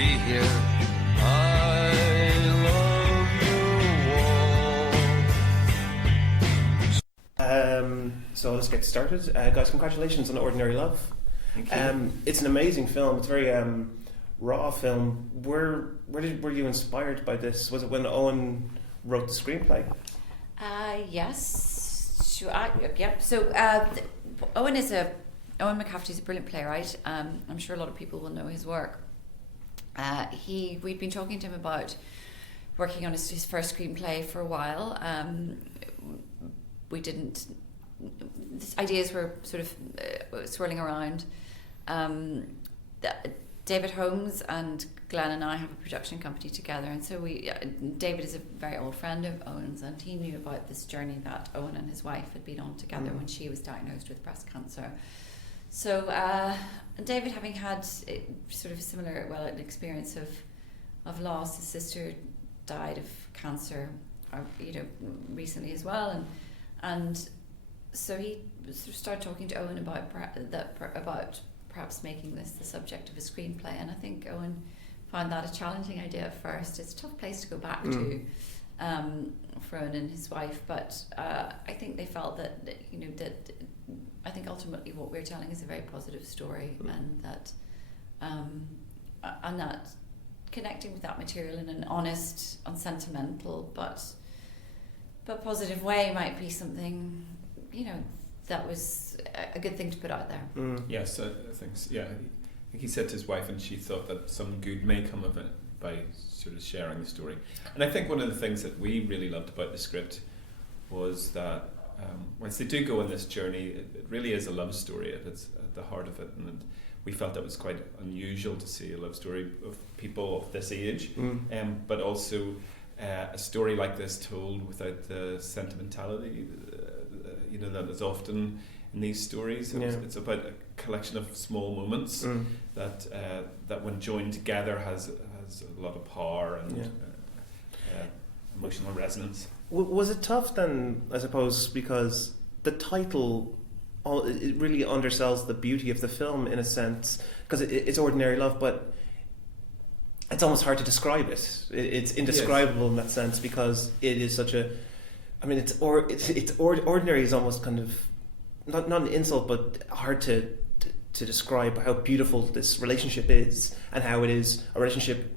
be here. I love you all. So let's get started. Guys, congratulations on Ordinary Love. Thank you. It's an amazing film. It's a very raw film. Were you inspired by this? Was it when Owen wrote the screenplay? Yes. Sure. Yep. So Owen McCafferty's a brilliant playwright. I'm sure a lot of people will know his work. We'd been talking to him about working on his first screenplay for a while. Ideas were sort of swirling around. David Holmes and Glenn and I have a production company together, and so David is a very old friend of Owen's, and he knew about this journey that Owen and his wife had been on together when she was diagnosed with breast cancer. So David, having had sort of a similar an experience of loss, his sister died of cancer, recently as well, and so he sort of started talking to Owen about perhaps making this the subject of a screenplay, and I think Owen found that a challenging idea at first. It's a tough place to go back to for Owen and his wife, but I think they felt that I think ultimately what we're telling is a very positive story, and that connecting with that material in an honest, unsentimental but positive way might be something that was a good thing to put out there. Yes, I think I think he said to his wife, and she thought that some good may come of it by sort of sharing the story. And I think one of the things that we really loved about the script was that once they do go on this journey, it really is a love story. It's at the heart of it, and we felt that was quite unusual to see a love story of people of this age, but also a story like this told without the sentimentality that is often in these stories. It's about a collection of small moments that when joined together has a lot of power and emotional resonance. Was it tough then, I suppose, because the title it really undersells the beauty of the film in a sense, because it's Ordinary Love, but it's almost hard to describe it. It's indescribable in that sense, because it is such a, ordinary is almost kind of not an insult, but hard to describe how beautiful this relationship is, and how it is a relationship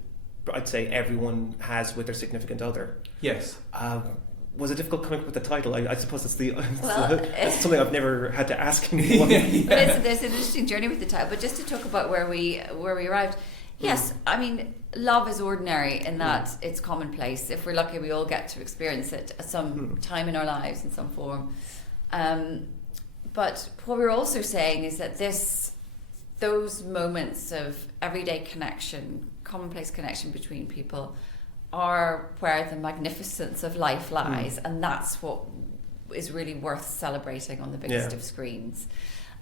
I'd say everyone has with their significant other. Yes. Was it difficult coming up with the title? I suppose that's something I've never had to ask anyone. There's an interesting journey with the title, but just to talk about where we arrived. Yes, I mean, love is ordinary in that it's commonplace. If we're lucky, we all get to experience it at some time in our lives in some form. But what we're also saying is that those moments of everyday connection, commonplace connection between people, are where the magnificence of life lies, and that's what is really worth celebrating on the biggest of screens.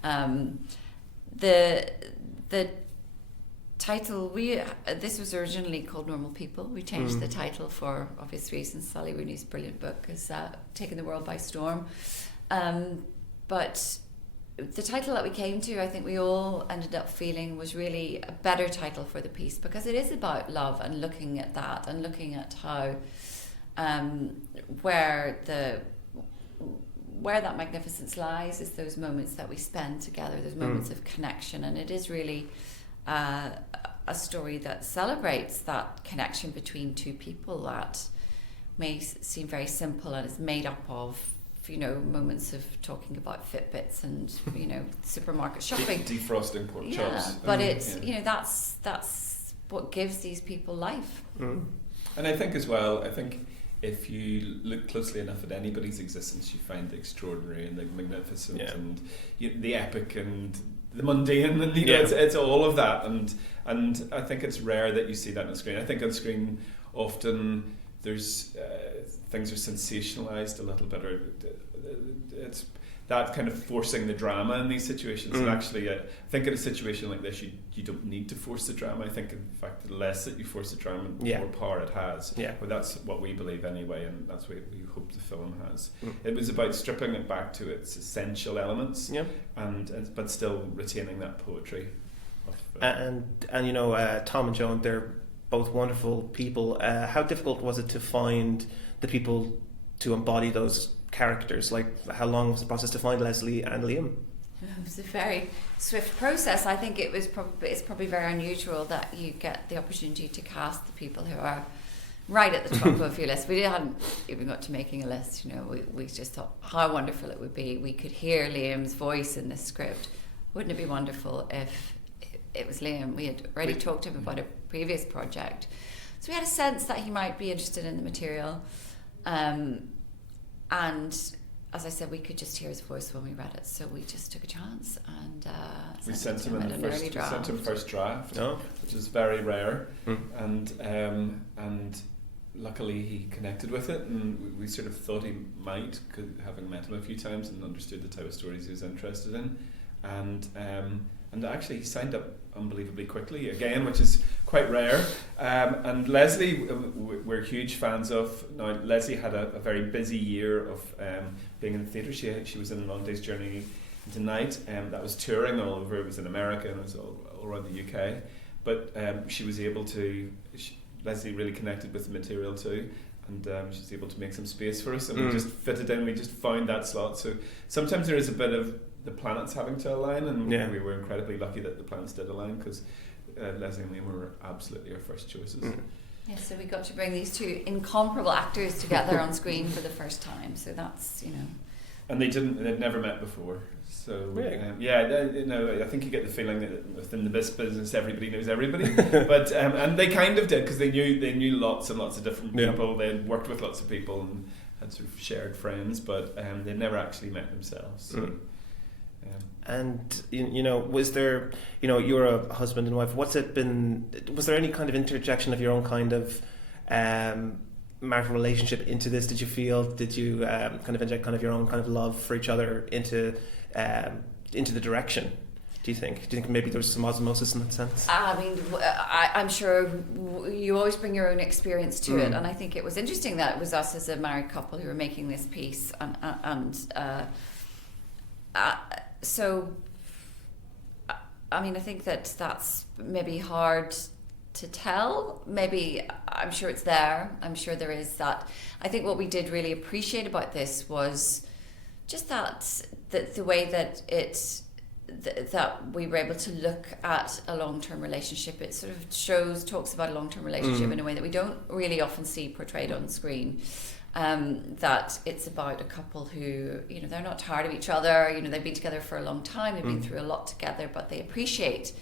The title, this was originally called Normal People. We changed the title for obvious reasons. Sally Rooney's brilliant book has taken the world by storm. But the title that we came to, I think we all ended up feeling was really a better title for the piece, because it is about love and looking at that and looking at how where that magnificence lies is those moments that we spend together, those moments of connection, and it is really a story that celebrates that connection between two people that may seem very simple and is made up of moments of talking about Fitbits and supermarket shopping, defrosting pork chops. But it's that's what gives these people life. And I think as well, if you look closely enough at anybody's existence, you find the extraordinary and the magnificent and the epic and the mundane, and it's all of that. And I think it's rare that you see that on screen. I think on screen often there's things are sensationalized a little bit, or it's that kind of forcing the drama in these situations. And actually, I think in a situation like this, you don't need to force the drama. I think, in fact, the less that you force the drama, the more power it has. But that's what we believe anyway, and that's what we hope the film has. It was about stripping it back to its essential elements, but still retaining that poetry of And you know, Tom and Joan, they're both wonderful people. How difficult was it to find the people to embody those characters? Like, how long was the process to find Leslie and Liam? It was a very swift process. I think it's probably very unusual that you get the opportunity to cast the people who are right at the top of your list. We hadn't even got to making a list, you know. We just thought how wonderful it would be. We could hear Liam's voice in this script. Wouldn't it be wonderful if it was Liam? We had already talked to him about a previous project, so we had a sense that he might be interested in the material, and as I said, we could just hear his voice when we read it, so we just took a chance and we sent him first draft, which is very rare, and luckily he connected with it, and we sort of thought he might, having met him a few times and understood the type of stories he was interested in, and actually he signed up unbelievably quickly again, which is quite rare. And Leslie, we're huge fans of. Now, Leslie had a very busy year of being in the theatre. She was in a Long Day's Journey into Night, that was touring all over. It was in America and it was all around the UK. But she was able to. Leslie really connected with the material too, and she was able to make some space for us, and we just fitted in. We just found that slot. So sometimes there is a bit of the planets having to align, and we were incredibly lucky that the planets did align, because Leslie and Liam were absolutely our first choices. Yeah, so we got to bring these two incomparable actors together on screen for the first time. So that's, you know. And they'd never met before. So really? I think you get the feeling that within the business everybody knows everybody, but and they kind of did, because they knew lots and lots of different people. They had worked with lots of people and had sort of shared friends, but they'd never actually met themselves. So. And you know, was there, you know, you're a husband and wife, was there any kind of interjection of your own kind of marital relationship into this? Did you kind of inject kind of your own kind of love for each other into the direction? Do you think maybe there was some osmosis in that sense? I mean, I'm sure you always bring your own experience to it, and I think it was interesting that it was us as a married couple who were making this piece, so, I mean, I think that's maybe hard to tell. Maybe, I'm sure it's there. I'm sure there is that. I think what we did really appreciate about this was just that the way that that we were able to look at a long-term relationship. It sort of talks about a long-term relationship in a way that we don't really often see portrayed on screen. That it's about a couple who, you know, they're not tired of each other, you know, they've been together for a long time, they've been through a lot together, but they appreciate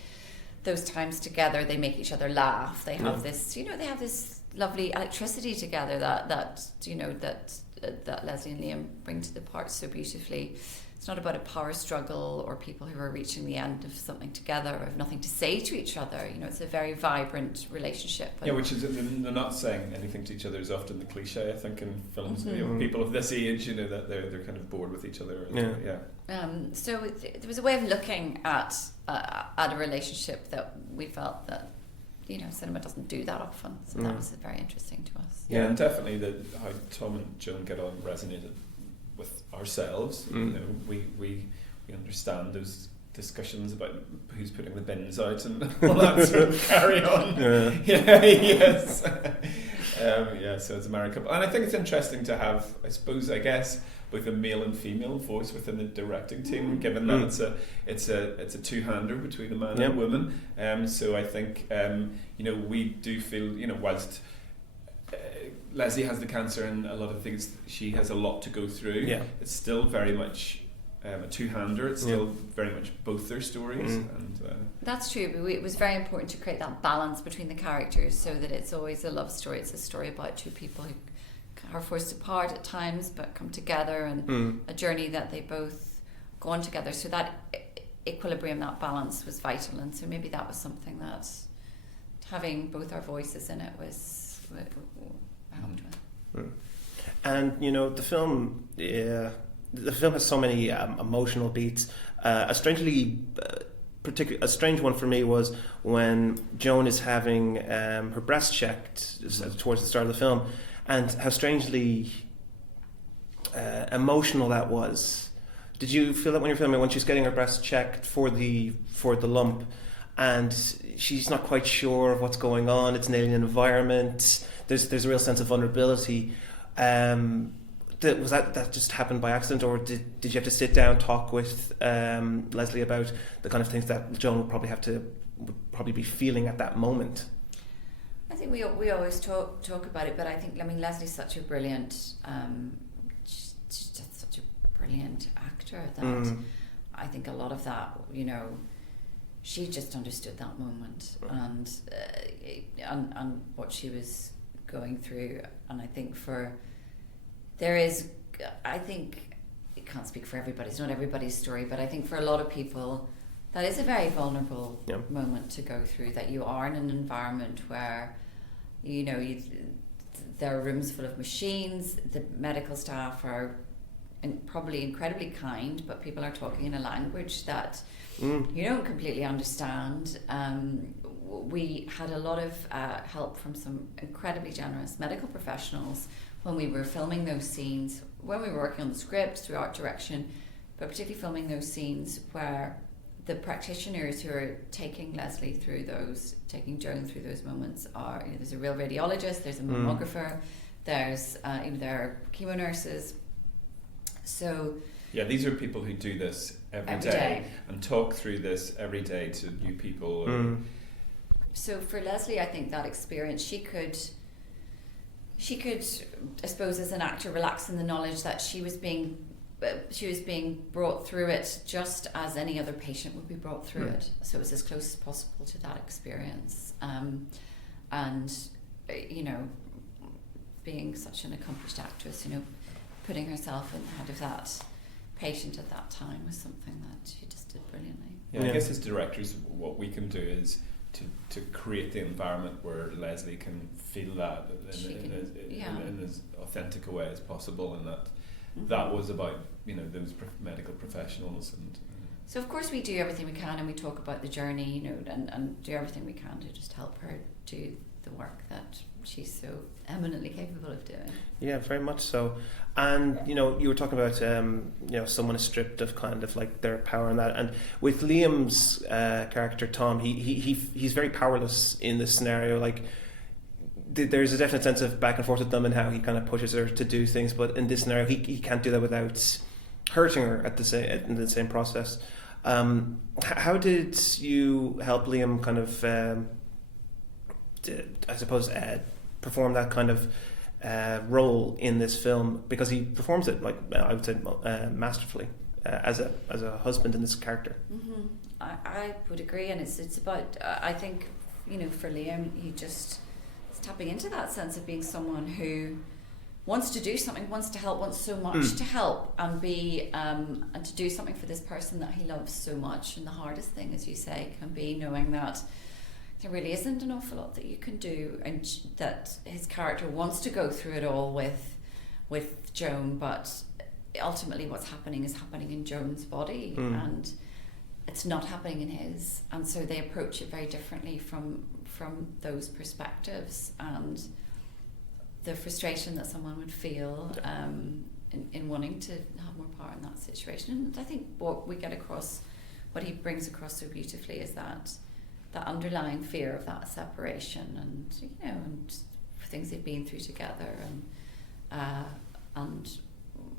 those times together. They make each other laugh. They have this, you know, they have this lovely electricity together that you know, that Leslie and Liam bring to the part so beautifully. It's not about a power struggle or people who are reaching the end of something together or have nothing to say to each other. You know, it's a very vibrant relationship. Yeah, which is, they're not saying anything to each other is often the cliche, I think, in films. You know, people of this age, you know, that they're kind of bored with each other. So there was a way of looking at a relationship that we felt that, you know, cinema doesn't do that often. So that was very interesting to us. Yeah, and definitely how Tom and Joan get on resonated with ourselves. You know, we understand those discussions about who's putting the bins out and all that sort of carry on. So it's a married couple, and I think it's interesting to have, I guess, both a male and female voice within the directing team, given that it's a two-hander between a man and a woman. So I think you know, we do feel, you know, whilst Leslie has the cancer and a lot of things, she has a lot to go through. It's still very much a two-hander. It's still very much both their stories. And that's true, but it was very important to create that balance between the characters, so that it's always a love story. It's a story about two people who are forced apart at times but come together, and a journey that they both go on together. So that equilibrium, that balance was vital, and so maybe that was something that having both our voices in it was helped with. And you know, the film has so many emotional beats. A strange one for me was when Joan is having her breast checked towards the start of the film, and how strangely emotional that was. Did you feel that when you're filming, when she's getting her breast checked for the lump, and she's not quite sure of what's going on. It's an alien environment. There's a real sense of vulnerability. Was that just happened by accident, or did you have to sit down, talk with Leslie about the kind of things that Joan would probably be feeling at that moment? I think we always talk about it, but I think Leslie's such a brilliant, she's just such a brilliant actor that I think a lot of that, she just understood that moment and what she was going through, and I think I think it can't speak for everybody. It's not everybody's story, but I think for a lot of people, that is a very vulnerable moment to go through. That you are in an environment where, there are rooms full of machines. The medical staff are probably incredibly kind, but people are talking in a language that you don't completely understand. We had a lot of help from some incredibly generous medical professionals when we were filming those scenes, when we were working on the script, through art direction, but particularly filming those scenes where the practitioners who are taking Joan through those moments are, there's a real radiologist, there's a mammographer, there's there are chemo nurses. So yeah, these are people who do this every day and talk through this every day to new people. So for Leslie, I think that experience, she could, I suppose, as an actor, relax in the knowledge that she was being brought through it just as any other patient would be brought through it. So it was as close as possible to that experience. And being such an accomplished actress, putting herself in the head of that patient at that time was something that she just did brilliantly. Yeah, I guess as directors, what we can do is to create the environment where Leslie can feel that in as authentic a way as possible, and that was about those medical professionals. And so of course we do everything we can, and we talk about the journey, and do everything we can to just help her do the work that she's so eminently capable of doing. Yeah, very much so. And you were talking about someone is stripped of kind of like their power and that, and with Liam's character Tom, he's very powerless in this scenario. Like there's a definite sense of back and forth with them and how he kind of pushes her to do things, but in this scenario he can't do that without hurting her in the same process. How did you help Liam kind of I suppose perform that kind of role in this film, because he performs it, like I would say, masterfully as a husband in this character? I would agree, and it's about I think for Liam, he just is tapping into that sense of being someone who wants to do something, wants to help, wants so much to help and be and to do something for this person that he loves so much. And the hardest thing, as you say, can be knowing that there really isn't an awful lot that you can do, and that his character wants to go through it all with Joan, but ultimately what's happening is happening in Joan's body and it's not happening in his, and so they approach it very differently from those perspectives, and the frustration that someone would feel in wanting to have more power in that situation. And I think what he brings across so beautifully is that underlying fear of that separation, and things they've been through together, and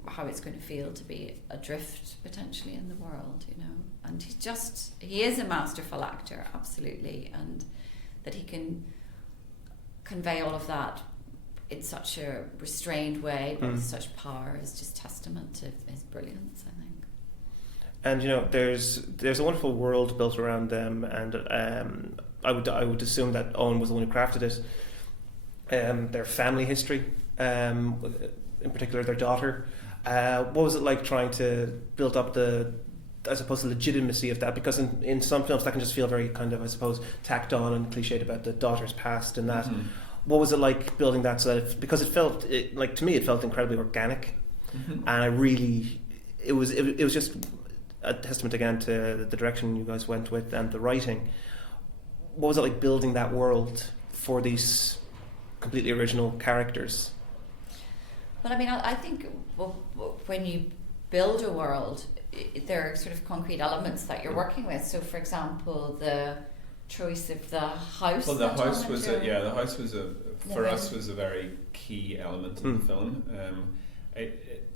how it's going to feel to be adrift potentially in the world, and he is a masterful actor, absolutely, and that he can convey all of that in such a restrained way but with such power is just testament to his brilliance, I think. And there's a wonderful world built around them, and I would assume that Owen was the one who crafted it. Their family history, in particular their daughter. What was it like trying to build up the legitimacy of that? Because in some films that can just feel very kind of, I suppose, tacked on and cliched about the daughter's past and that. What was it like building that so that because to me it felt incredibly organic, and it was just a testament again to the direction you guys went with and the writing. What was it like building that world for these completely original characters? Well, I mean, I think when you build a world, there are sort of concrete elements that you're working with. So, for example, the choice of the house. Well, the that house Tom was and Joe the house was for live us in. was a very key element in the film.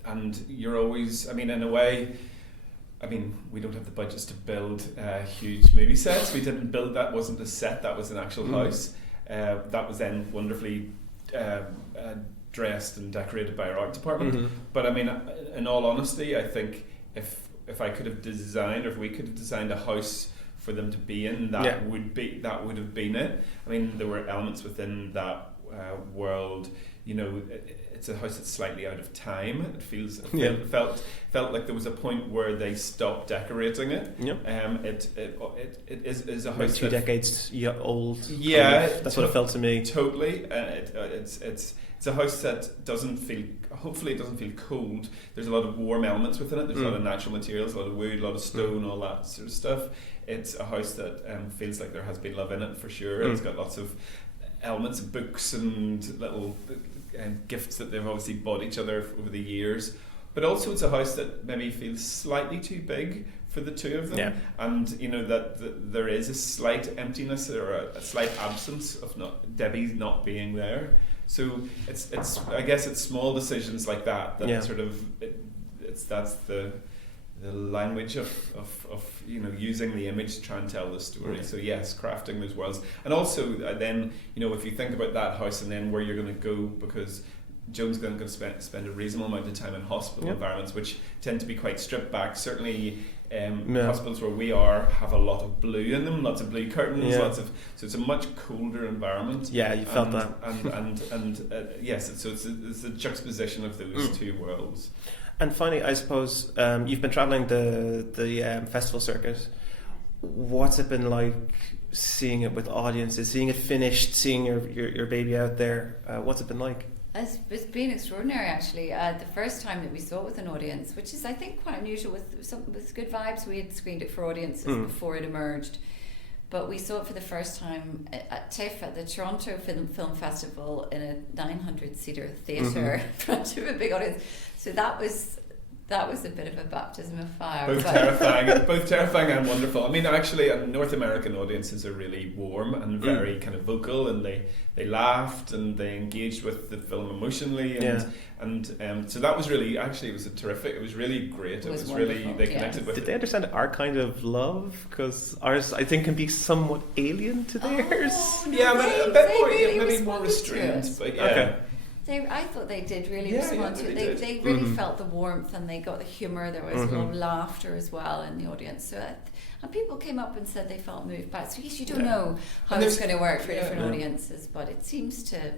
And you're always, I mean, in a way, I mean, we don't have the budgets to build huge movie sets. We didn't build that. Wasn't a set. That was an actual house. That was then wonderfully dressed and decorated by our art department. But I mean, in all honesty, I think if I could have designed, or if we could have designed a house for them to be in, that would have been it. I mean, there were elements within that world. You know, it's a house that's slightly out of time. It felt like there was a point where they stopped decorating it. It is a house Maybe 2 decades old. Yeah, that's what it felt to me. Totally. It's a house that doesn't feel. Hopefully, it doesn't feel cold. There's a lot of warm elements within it. There's a lot of natural materials, a lot of wood, a lot of stone, all that sort of stuff. It's a house that feels like there has been love in it for sure. It's got lots of elements, books, and little gifts that they've obviously bought each other over the years. But also, it's a house that maybe feels slightly too big for the two of them, and you know that there is a slight emptiness or a slight absence of Debbie not being there. So it's I guess it's small decisions like that sort of that's the language of you know, using the image to try and tell the story. So yes, crafting those worlds, and also then, you know, if you think about that house and then where you're going to go, because Joan's going to spend a reasonable amount of time in hospital environments, which tend to be quite stripped back. Certainly, hospitals where we are have a lot of blue in them, lots of blue curtains, so it's a much colder environment. Yeah, you felt that. And yes, so it's a juxtaposition of those two worlds. And finally, I suppose you've been travelling the festival circuit. What's it been like seeing it with audiences, seeing it finished, seeing your baby out there? What's it been like? It's been extraordinary, actually. The first time that we saw it with an audience, which is, I think, quite unusual with Good Vibes. We had screened it for audiences before it emerged. But we saw it for the first time at TIFF, at the Toronto Film Festival, in a 900-seater theatre in front of a big audience. So that was a bit of a baptism of fire. Both terrifying and wonderful. I mean, actually, North American audiences are really warm and very kind of vocal, and they laughed and they engaged with the film emotionally, and so that was really, actually, it was terrific. It was really great. It was really, they connected with it. Did they understand our kind of love? Because ours, I think, can be somewhat alien to theirs. A bit more, maybe more restrained, but okay. I thought they did really respond to it. They really felt the warmth, and they got the humour. There was a lot of laughter as well in the audience. So, and people came up and said they felt moved by it. So yes, you don't know how it's going to work for different audiences, but it seems to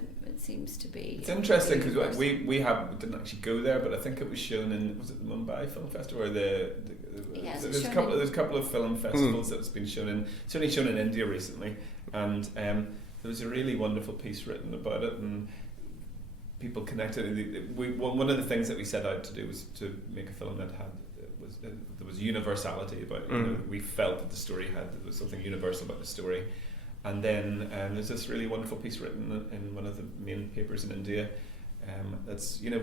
be. It's interesting because we didn't actually go there, but I think it was shown in, was it the Mumbai Film Festival or there's a couple of film festivals that's been shown in, certainly shown in India recently, and there was a really wonderful piece written about it, and people connected. One of the things that we set out to do was to make a film that there was universality about it. You know, we felt that the story there was something universal about the story. And then there's this really wonderful piece written in one of the main papers in India. That's, you know,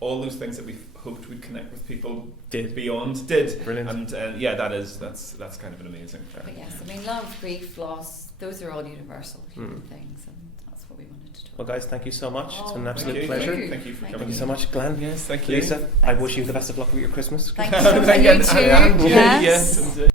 all those things that we hoped would connect with people did. Brilliant. And that's kind of an amazing thing. But yes, I mean, love, grief, loss, those are all universal human things, and that's what we wanted to talk about. Well, guys, thank you so much. It's been an absolute thank pleasure. You. Thank you for coming. Thank you so much, Glenn. Yes, thank you. Lisa, I wish you the best of luck with your Christmas. Thank you so much. You too. Yes.